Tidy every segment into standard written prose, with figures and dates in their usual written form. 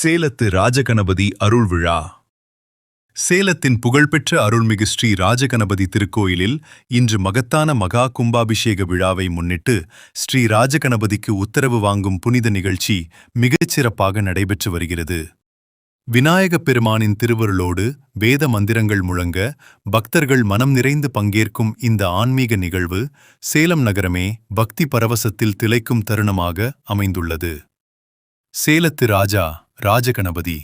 சேலத்து ராஜகணபதி அருள் விழா. சேலத்தின் புகழ்பெற்ற அருள்மிகு ஸ்ரீ ராஜகணபதி திருக்கோயிலில் இன்று மகத்தான மகா கும்பாபிஷேக விழாவை முன்னிட்டு ஸ்ரீ ராஜகணபதிக்கு உத்தரவு வாங்கும் புனித நிகழ்ச்சி மிகச்சிறப்பாக நடைபெற்று வருகிறது. விநாயகப் பெருமானின் திருவருளோடு வேத மந்திரங்கள் முழங்க பக்தர்கள் மனம் நிறைந்து பங்கேற்கும் இந்த ஆன்மீக நிகழ்வு சேலம் நகரமே பக்தி பரவசத்தில் திளைக்கும் தருணமாக அமைந்துள்ளது. சேலத்து ராஜா ராஜகணபதி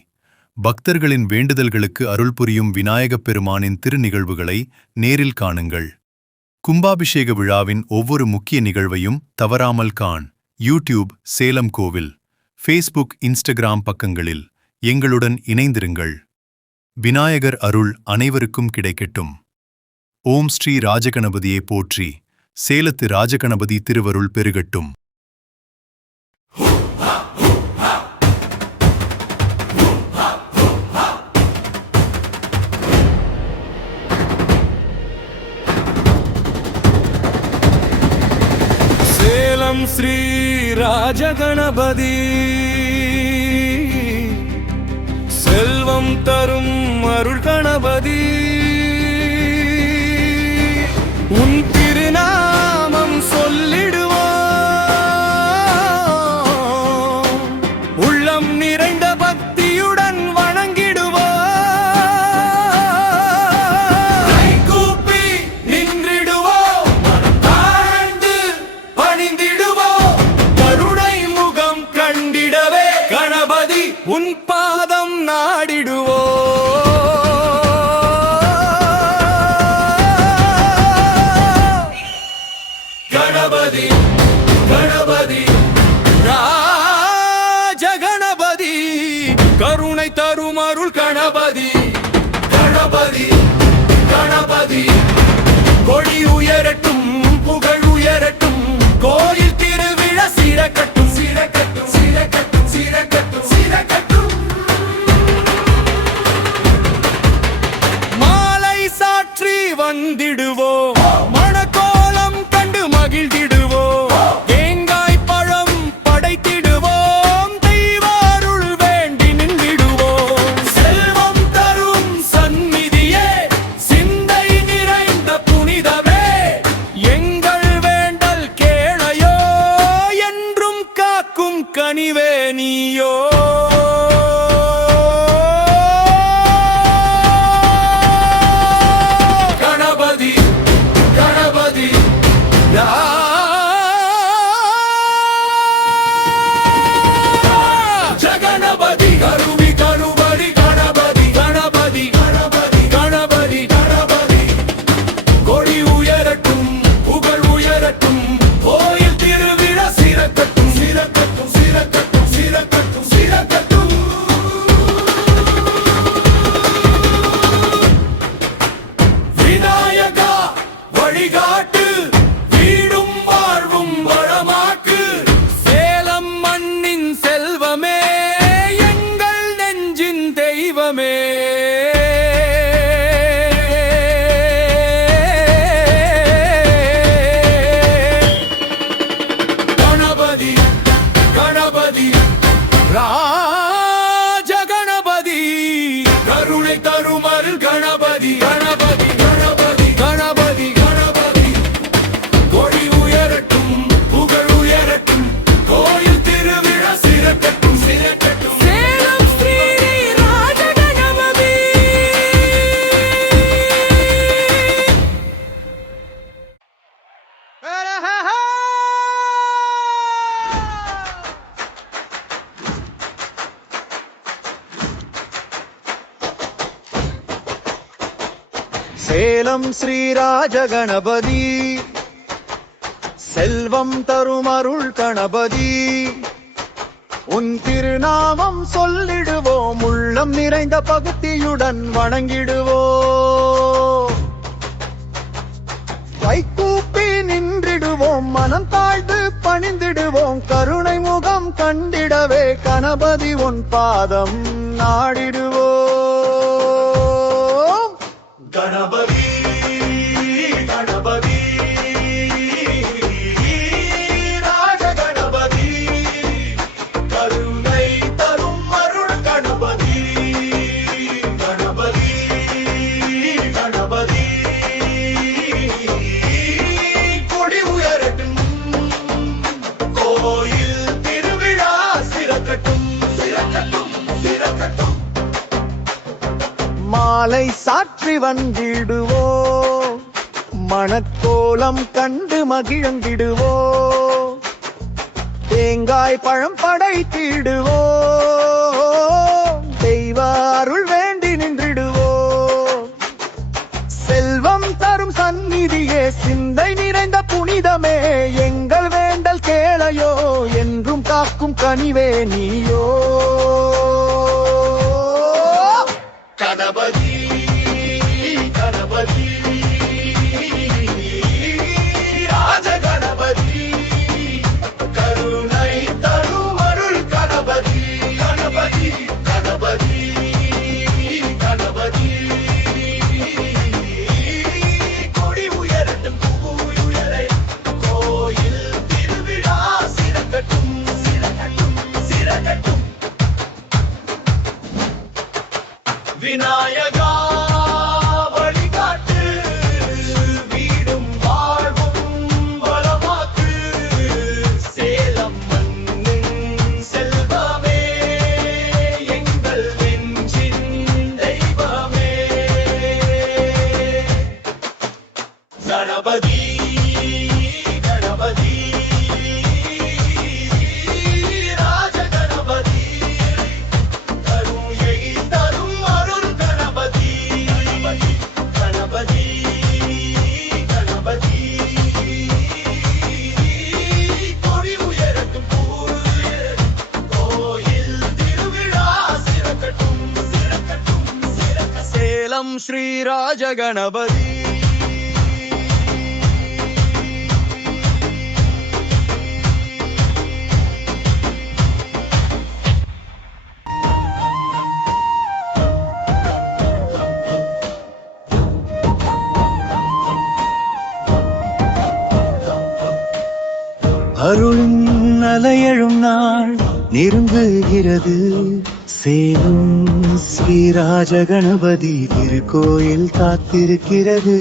பக்தர்களின் வேண்டுதல்களுக்கு அருள் புரியும் விநாயகப் பெருமானின் திருநிகழ்வுகளை நேரில் காணுங்கள். கும்பாபிஷேக விழாவின் ஒவ்வொரு முக்கிய நிகழ்வையும் தவறாமல் காண். யூடியூப் சேலம் கோவில், ஃபேஸ்புக், இன்ஸ்டாகிராம் பக்கங்களில் எங்களுடன் இணைந்திருங்கள். விநாயகர் அருள் அனைவருக்கும் கிடைக்கட்டும். ஓம் ஸ்ரீ ராஜகணபதியே போற்றி. சேலத்து ராஜகணபதி திருவருள் பெருகட்டும். ஸ்ரீ ராஜகணபதி செல்வம் தரும் அருள் கணபதி, உன் திருநாமம் சொல்லிடுவோம், உள்ளம் நிறைந்த பக்தியுடன் வணங்கிடுவோம், கை கூப்பி நின்றிடுவோம், தாழ்ந்து பணிந்திடுவோம், கருணை முகம் கண்டிடவே கணபதி உன் பாதம் நாடிடுவோ. கணபதி கணபதி ராஜகணபதி கருணை தரும் அருள் கணபதி, கணபதி கணபதி கொடி உயரட்டும், புகழ் உயரட்டும், கோயில் திருவிழா சீரக்கட்டும், சீரக்கட்டும், சீரக்கட்டும், சீரக்கட்டும், சீரக்கட்டும். மாலை சாற்றி வந்திடுவோம், மணக்கோலம் கண்டு மகிழ்ந்திடுவோம், தேங்காய் பழம் படைத்திடுவோம், தெய்வாருள் வேண்டி நின்றிடுவோம். செல்வம் தரும் சந்நிதியே, சிந்தை நிறைந்த புனிதமே, எங்கள் வேண்டல் கேளையோ, என்றும் காக்கும் கனிவே நீயோ. கணபதி கணபதி ஜகணபதி கருவி கருபடி கணபதி, கணபதி கணபதி கணபதி கணபதி கொடி உயரட்டும், புகழ் உயரட்டும், கோயில் திருவிழா சீரக்கட்டும், சீரக்கட்டும், சீரக்கட்டும், சீரக்கட்டும், சீரக்கட்டும். விநாயகா வழிகாட்டு, வீடும் வாழ்வும் வளமாக்கு, சேலம் மண்ணின் செல்வமே, எங்கள் நெஞ்சின் தெய்வமே. கணபதி கணபதி ராஜகணபதி கருணை தரும் அருள் கணபதி, கணபதி கணபதி கணபதி கணபதி கொடி உயரட்டும், புகழ் உயரட்டும், கோயில் திருவிழா சீரக்கட்டும், சீரக்கட்டும். சேலம் ஸ்ரீ ராஜகணபதி. சேலம் ஸ்ரீ ராஜகணபதி செல்வம் தரும் அருள் கணபதி, உன் திருநாமம் சொல்லிடுவோம், உள்ளம் நிறைந்த பக்தியுடன் வணங்கிடுவோம், கைகூப்பி நின்றிடுவோம், மனம் தாழ்ந்து பணிந்திடுவோம், கருணை முகம் கண்டிடவே கணபதி உன் பாதம் நாடிடுவோம். கணபதி கணபதி ராஜகணபதி கருணை தரும் அருள் மாலை சாற்றி வந்திடுவோம் மணக்கோலம் கண்டு மகிழ்ந்திடுவோம் தேங்காய் பழம் படைத்திடுவோம் தெய்வ அருள் வேண்டி நின்றிடுவோம் செல்வம் தரும் சந்நிதியே சிந்தை நிறைந்த புனிதமே எங்கள் வேண்டல் கேளையோ என்றும் காக்கும் கனிவே நீயோ கணபதி கணபதி ராஜ கணபதி கருணை தரும் அருள் கணபதி கணபதி கணபதி கணபதி கொடி உயரட்டும் உயரை கோயில் திருவிழா சிறக்கட்டும் சிறக்கட்டும் சிறக்கட்டும் விநாயகா வழிகாட்டு வீடும் வாழ்வும் வளமாக்கு சேலம் மண்ணின் செல்வமே எங்கள் நெஞ்சின் தெய்வமே கணபதி கணபதி ராஜ கணபதி கருணை தரும் அருள் கணபதி கணபதி கணபதி கொடி உயரட்டும் கோயில் திருவிழா சிறக்கட்டும் சிறக்கட்டும் சிறக்க சேலம் ஸ்ரீ ராஜ கணபதி அருளின் அலையழும் நாள் நெருங்குகிறது சேலம் ஸ்ரீராஜ கணபதி திருக்கோயில் காத்திருக்கிறது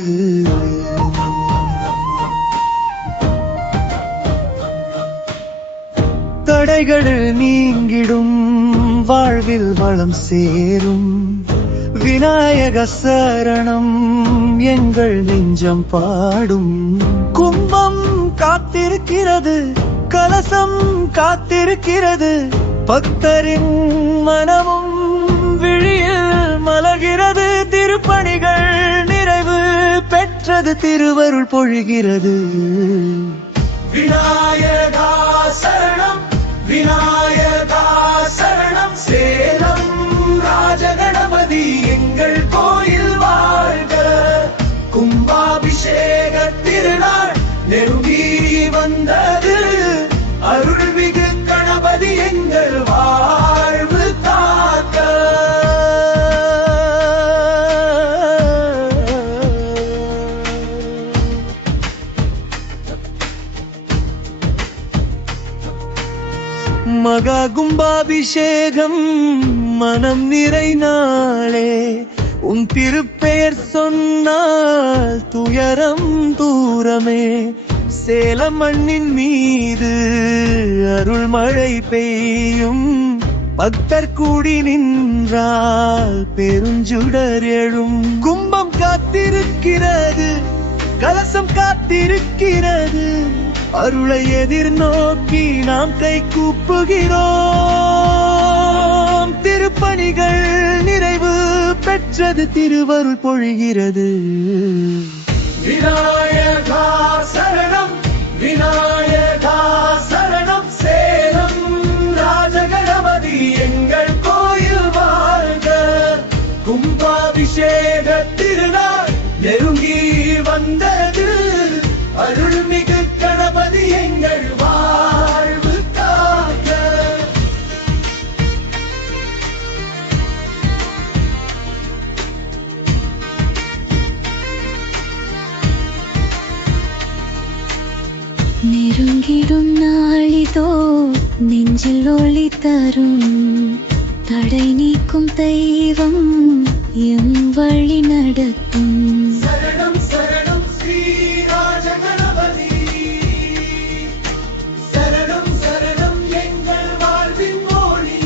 தடைகள் நீங்கிடும் வாழ்வில் வளம் சேரும் விநாயக சரணம் எங்கள் நெஞ்சம் பாடும் கும்பம் காத்திருக்கிறது கலசம் காத்திருக்கிறது பக்தரின் மனமும் விழியில் மலர்கிறது திருப்பணிகள் நிறைவு பெற்றது திருவருள் பொழிகிறது விநாயகா சரணம் விநாயகா சரணம் சேலம் ராஜகணபதி எங்கள் கோயில் வாழ்க கும்பாபிஷேக திருநாள் நெருங்கி வந்தது அருள்மிகு கணபதி எங்கள் வாழ்வு காக்க மகா கும்பாபிஷேகம் மனம் நிறை நாளே உன் திருப்பெயர் சொன்னால் துயரம் தூரமே சேலம் மண்ணின் மீது அருள் மழை பெய்யும் பக்தர் கூடி நின்றால் பெருஞ்சுடர் எழும் கும்பம் காத்திருக்கிறது கலசம் காத்திருக்கிறது அருளை எதிர்நோக்கி நாம் கை கூப்புகிறோம் திருப்பணிகள் நிறைவு பெற்றது திருவருள் பொழிகிறது விநாயகா சரணம் விநாயகா சரணம் சேலம் ராஜகணபதி எங்கள் கோயில் வாழ்க கும்பாபிஷேக திருநாள் நெருங்கி வந்தது அருள்மிகு கணபதி எங்கள் வாழ்வு காக்க நெருங்கிடும் நாளிதோ நெஞ்சில் ஒளி தரும் தடை நீக்கும் தெய்வம் எம் வழி நடத்தும் சரணம் சரணம் ஸ்ரீ ராஜ கணபதி சரணம் சரணம் எங்கள் வாழ்வின் மொழி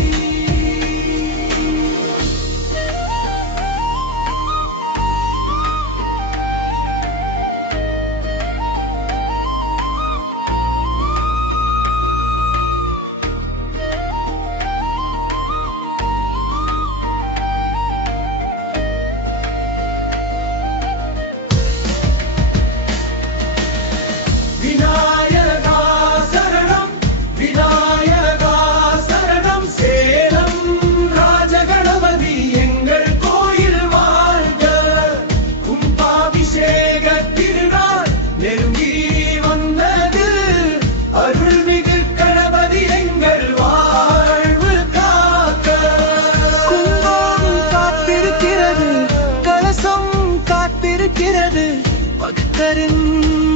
பக்தரின்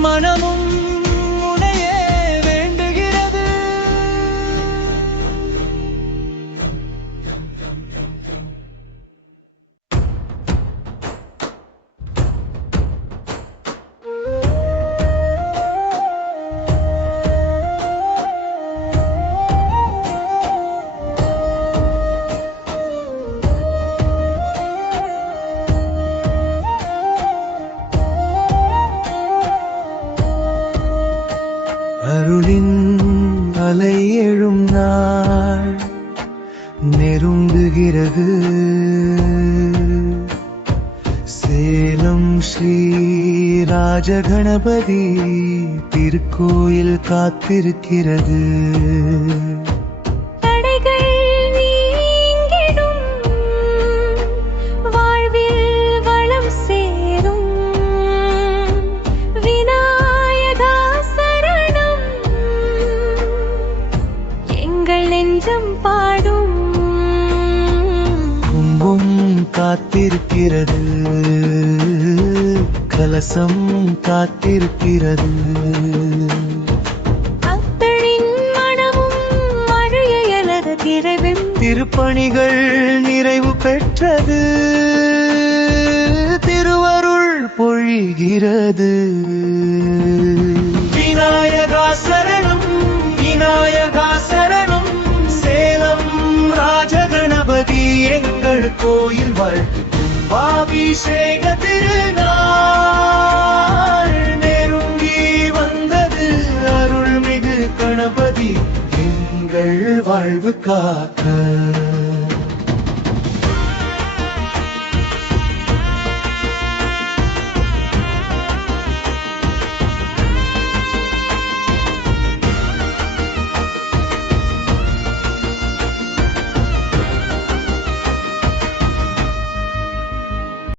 மனமும் உனையே வேண்டுகிறது. அருளின் அலை எழும் நாள் நெருங்குகிறது. சேலம் ஸ்ரீ ராஜகணபதி திருக்கோயில் காத்திருக்கிறது. தடைகள் நீங்கிடும், வாழ்வில் வளம் சேரும். விநாயகா சரணம், எங்கள் நெஞ்சம் பாடும். கும்பம் காத்திருக்கிறது, கலசம் காத்திருக்கிறது. அத்தனின் மனமும் மழையலது திரவும். திருப்பணிகள் நிறைவு பெற்றது, திருவருள் பொழிகிறது. விநாயகா சரணம், விநாயகா சரணம். சேலம் ராஜகணபதி எங்கள் கோயில் அபிஷேக திருநாள் நெருங்கி வந்தது. அருள்மிகு கணபதி எங்கள் வாழ்வு காக்க